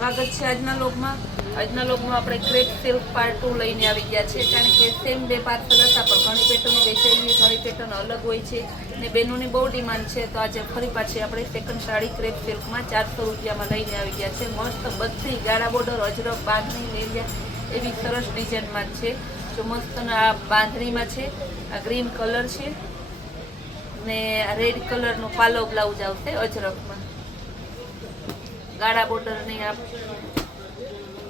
સ્વાગત છે આજના લોગમાં આપણે ક્રેપ સિલ્ક પાર્ટ 2 લઈને આવી ગયા છે, કારણ કે સેમ બે પાર્સલ હતા પણ ઘણી પેટર્ન વેચાઈ ગઈ, ઘણી પેટર્ન અલગ હોય છે ને બેનોની બહુ ડિમાન્ડ છે. તો આજે ફરી પાછી આપણે સેકન્ડ સાડી ક્રેપ સિલ્કમાં 400 રૂપિયામાં લઈને આવી ગયા છે. મસ્ત બધી ગાળા બોર્ડર, અજરક, બાંધણી, લેલિયા એવી સરસ ડિઝાઇનમાં છે. જો મસ્ત આ બાંધણીમાં છે, આ ગ્રીન કલર છે ને રેડ કલરનો પાલો બ્લાઉઝ આવશે અજરકમાં. ગાળા બોર્ડરની આ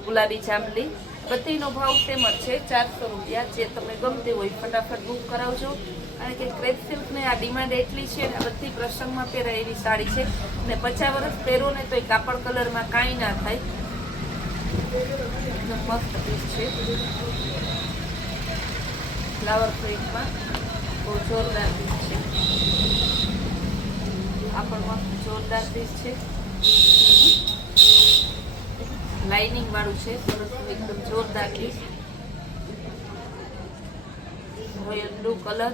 ગુલાબી જાંબલી, બધીનો ભાવ સેમ જ છે 400 રૂપિયા. જે તમને ગમતી હોય ફટાફટ બુક કરાવજો, કારણ કે ક્રેપ સિલ્કની આ ડિમાન્ડ એટલી છે ને બધી પ્રસંગમાં પહેરાય એવી સાડી છે ને 50 વર્ષ પહેરો ને તો એ કાપડ કલરમાં કાંઈ ના થાય. મસ્ત પીસ છે, ફ્લાવર પ્રિન્ટમાં બહુ જોરદાર પીસ છે. આ પણ મસ્ત જોરદાર પીસ છે, લાઇનિંગ વાળું છે, સરસ એકદમ જોરદાર પીસ. રોયલ બ્લુ કલર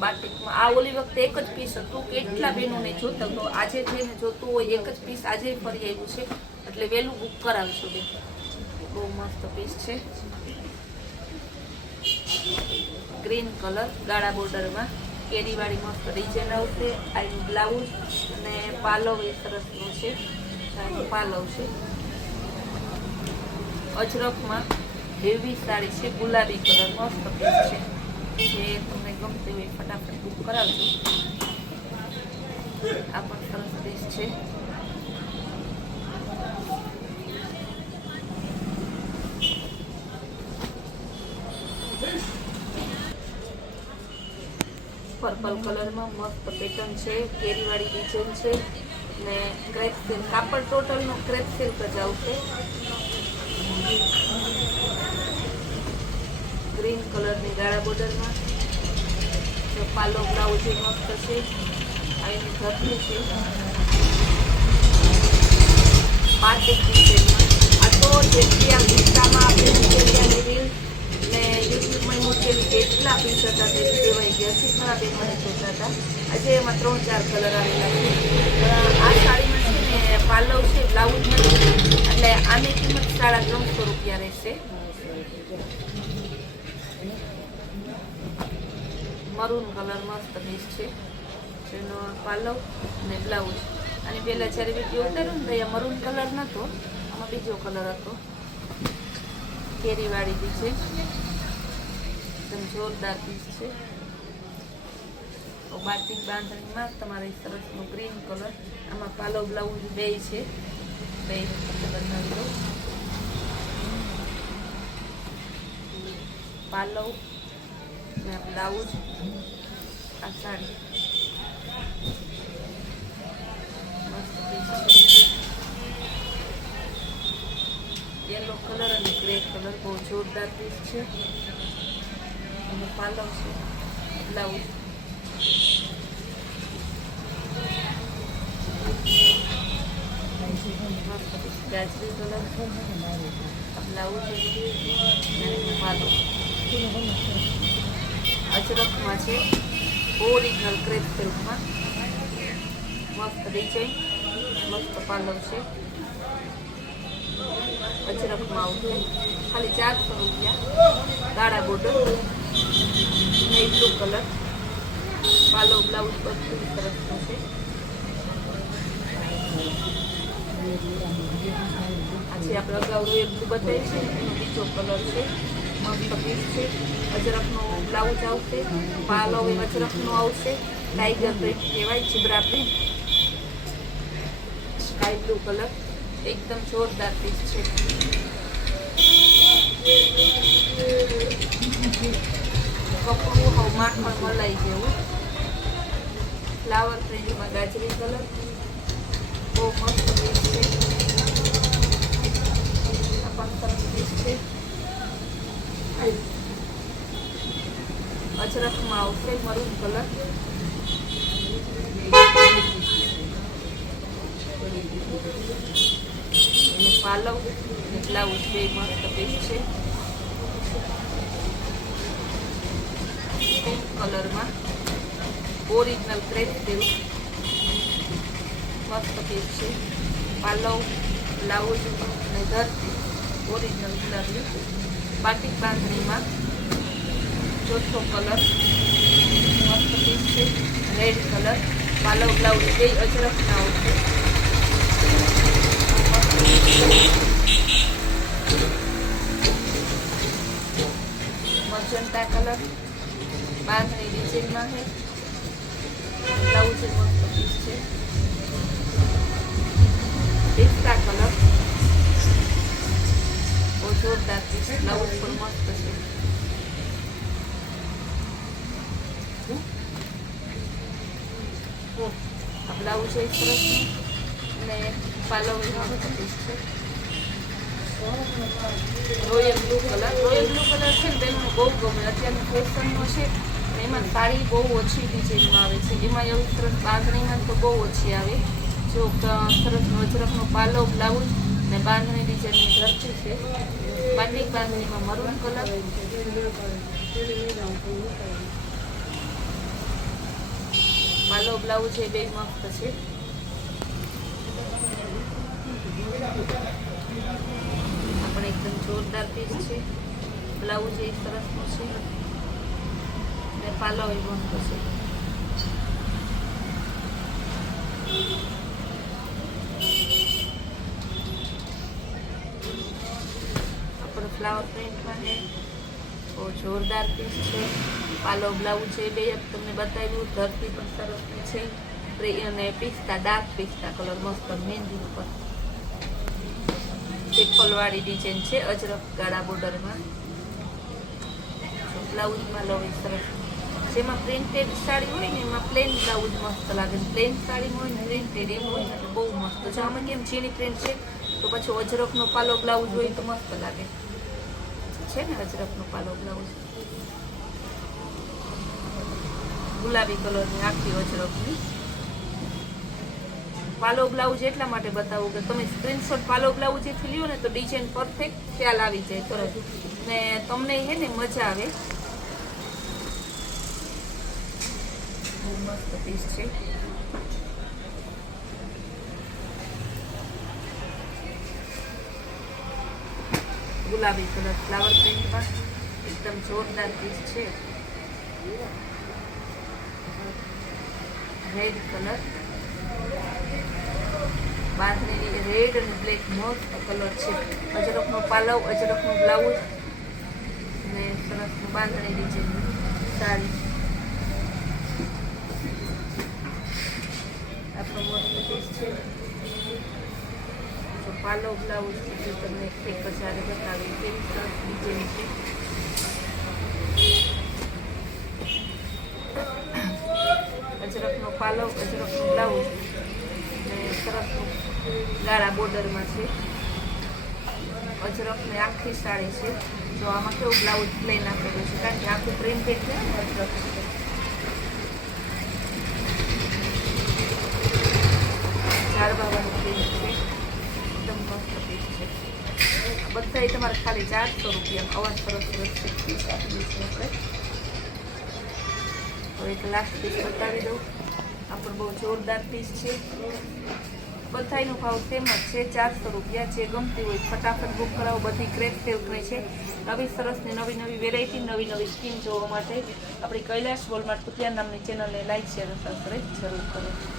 બાટિકમાં. આ ઓલી વખતે એક જ પીસ હતું, કેટલા બહેનોને જોતો તો આજે જેને જોતું હોય એક જ પીસ આજે ફરી આવ્યું છે, એટલે વહેલું બુક કરાવશો બેન. બહુ મસ્ત પીસ છે, ગ્રીન કલર ગાળા બોર્ડરમાં કેરીવાળી મસ્ત ડિઝાઇન આવશે. આનું બ્લાઉઝ અને પાલવ એ સરસનો છે, પાલવ છે. અજરકમાં હેવી સાડી છે, ગુલાબી કલર મસ્ત પીસ છે. જે તમને ગમતી હોય ફટાફટ બુક કરાવજો. આ પણ સરસ પીસ છે. પર્પલ કલરમાં મસ્ત પેટર્ન છે, કેરીવાળી ડિઝાઇન છે ને ક્રેપ સિલ્ક. કાપડ ટોટલનો ક્રેપ સિલ્ક જ આવશે. ગ્રીન કલરની ગાળા બોર્ડરમાં પાલો બ્લાઉઝ મસ્ત છે. અહીંની ધરતી છે બાટિક ડિઝાઇનમાં. આ તો જેટલી આ ઇન્સ્ટામાં આપણે મૂકેલી રીલ ને યુટ્યુબમાં મૂકેલી કેટલા પીસ હતા તે કહેવાય ગયા છે. ઘણા બેન મને જોતા હતા. આજે એમાં 3-4 કલર આવેલા છે. આ સાડીમાં છે ને પાલવ છે, બ્લાઉઝ નથી, એટલે આની કિંમત 350 રૂપિયા રહેશે. મરૂન કલર મસ્ત પીસ છે, જેનો પાલવ અને બ્લાઉઝ. અને પહેલાં જ્યારે વિડીયો ઉતાર્યો ને તો અહીંયા મરૂન કલર નહોતો, આમાં બીજો કલર હતો. કેરીવાળી બી છે, એકદમ જોરદાર પીસ છે. બાટિક બાંધણીમાં તમારે સરસનો ગ્રીન કલર, આમાં પાલવ બ્લાઉઝ બે છે, બે બનાવી દો. પાલવ ને બ્લાઉઝ, આ સાડી મસ્ત પીસ છે. યલો કલર અને ગ્રે કલર બહુ જોરદાર પીસ છે. અને પાલવ છે, બ્લાઉઝ. ગાજરી કલર, બ્લાઉઝ, પાલવ. અજરકમાં છે, ઓરિજિનલ ક્રેપ સિલ્કમાં મસ્ત ડિઝાઇન, મસ્ત પાલવ છે. અજરકમાં આવશે, ખાલી 400 રૂપિયા. ગાળા બોર્ડર, નેવી બ્લુ કલર, પાલવ બ્લાઉઝ બધું સરસનું છે. આજે આપણે અગાઉ રોયલ બ્લુ બતાવી છે, એનો બીજો કલર છે. મસ્ત પીસ છે. અજરકનો બ્લાઉઝ આવશે, પાલવ એ અજરકનો આવશે. ટાઈગર પ્રિન્ટ કહેવાય, zebra print, sky blue colour, એકદમ જોરદાર પીસ છે. કપડું હવે માખણ મલાઈ જેવું. ફ્લાવર પ્રિન્ટમાં ગાજરી કલર, બહુ મસ્ત પીસ છે. આ પણ સરસ પીસ છે. અજરકમાં આવશે, મરૂન કલર. એનું પાલવ બ્લાઉઝ બે મસ્ત પીસ છે. પિંક કલરમાં ઓરિજિનલ ક્રેપ સિલ્ક મસ્ત પીસ છે. પાલવ બ્લાઉઝ અને ધરતી ઓરિજિનલ ગુલાબી બાટિક બાંધણીમાં ચોથો કલર મસ્ત પીસ છે રેડ કલર પાલવ બ્લાઉઝ બે અજરખના આવશે મજંટા કલર બાંધણી ડિઝાઇનમાં છે બ્લાઉઝ મસ્ત પીસ છે પિસ્તા કલર બહુ જોરદાર પીસ બ્લાઉઝ પણ મસ્ત છે આ બ્લાઉઝ છે સરસ અને પાલવ પીસ છે રોયલ બ્લુ કલર છે ને બેનને બહુ ગમે અત્યારનો ફેશનનો છે એમાં સાડી બહુ ઓછી ડિઝાઇનમાં આવે છે એમાં એવું સરસ બાંધણીમાં તો બહુ ઓછી આવે જો સરસ અજરકનો પાલવ બ્લાઉઝ ને બાંધણી ડિઝાઇનની ધરતી છે બાટિક બાંધણીમાં મરૂન કલર પાલવ બ્લાઉઝ એ બે મસ્ત છે આપણે એકદમ જોરદાર પીસ છે બ્લાઉઝ એ સરસનું છે ને પાલવ એ મસ્ત છે આપણે ફ્લાવર પ્રિન્ટમાં છે બહુ જોરદાર પીસ છે પાલવ બ્લાઉઝ છે બે તમને બતાવ્યું ધરતી પણ સરસની છે અને પિસ્તા ડાર્ક પિસ્તા કલર મસ્ત મહેંદી ઉપર સિમ્પલવાળી ડિઝાઇન છે અજરક ગાળા બોર્ડરમાં બ્લાઉઝમાં લવ સરસ જેમાં પ્રિન્ટેડ સાડી હોય ને એમાં પ્લેન બ્લાઉઝ મસ્ત લાગે પ્લેન સાડી હોય ને પ્રિન્ટેડ એમ હોય ને એટલે બહુ મસ્ત જો આમાં કેમ ઝીણી પ્રિન્ટ છે તો પછી અજરકનો પાલો બ્લાઉઝ હોય તો મસ્ત લાગે છે ને અજરકનો પાલો બ્લાઉઝ ગુલાબી કલરની આખી અજરકની પાલો બ્લાઉઝ એટલા માટે બતાવું કે તમે સ્ક્રીનશોટ પાલો બ્લાઉઝ જેથી લ્યો ને તો ડિઝાઇન પરફેક્ટ ખ્યાલ આવી જાય તરત ને તમને હે ને મજા આવે બહુ મસ્ત પીસ છે ગુલાબી કલર ફ્લાવર પ્રિન્ટમાં એકદમ જોરદાર પીસ છે રેડ કલર બાંધણી રેડ અને બ્લેક મસ્ત કલર છે અજરકનો પાલવ અજરકનો બ્લાઉઝ અને સરસનું બાંધણી ડિઝાઇન સાડી આપણો મસ્ત પીસ છે જો પાલવ બ્લાઉઝ જે તમને એક હજારે બતાવી તેવી સરસ ડિઝાઇન છે અજરકનો પાલવ અજરકનો બ્લાઉઝ અને સરસનું ગાળા બોર્ડરમાં છે અજરકની આખી સાડી છે જો આમાં કેવું બ્લાઉઝ પ્લેન આપેલું છે કારણ કે આખું પ્રિન્ટેડ છે ને અજરક ઝાડબાવાનું પ્રિન્ટ છે એકદમ મસ્ત પીસ છે બધા તમારે ખાલી 400 રૂપિયામાં અવાજ સરસ સરસ પીસ આપેલી છે આપણે હવે એક લાસ્ટ પીસ બતાવી દઉં આ પણ બહુ જોરદાર પીસ છે બધાનો ભાવ સેમ જ છે 400 રૂપિયા જે ગમતી હોય ફટાફટ બુક કરાવો બધી ક્રેપ સેલ કરે છે નવી સરસની નવી વેરાયટી નવી સ્કીમ જોવા માટે આપણી કૈલાશ વોલમાર્ટ કુતિયા નામની ચેનલને લાઈક શેર અને સબસ્ક્રાઈબ જરૂર કરો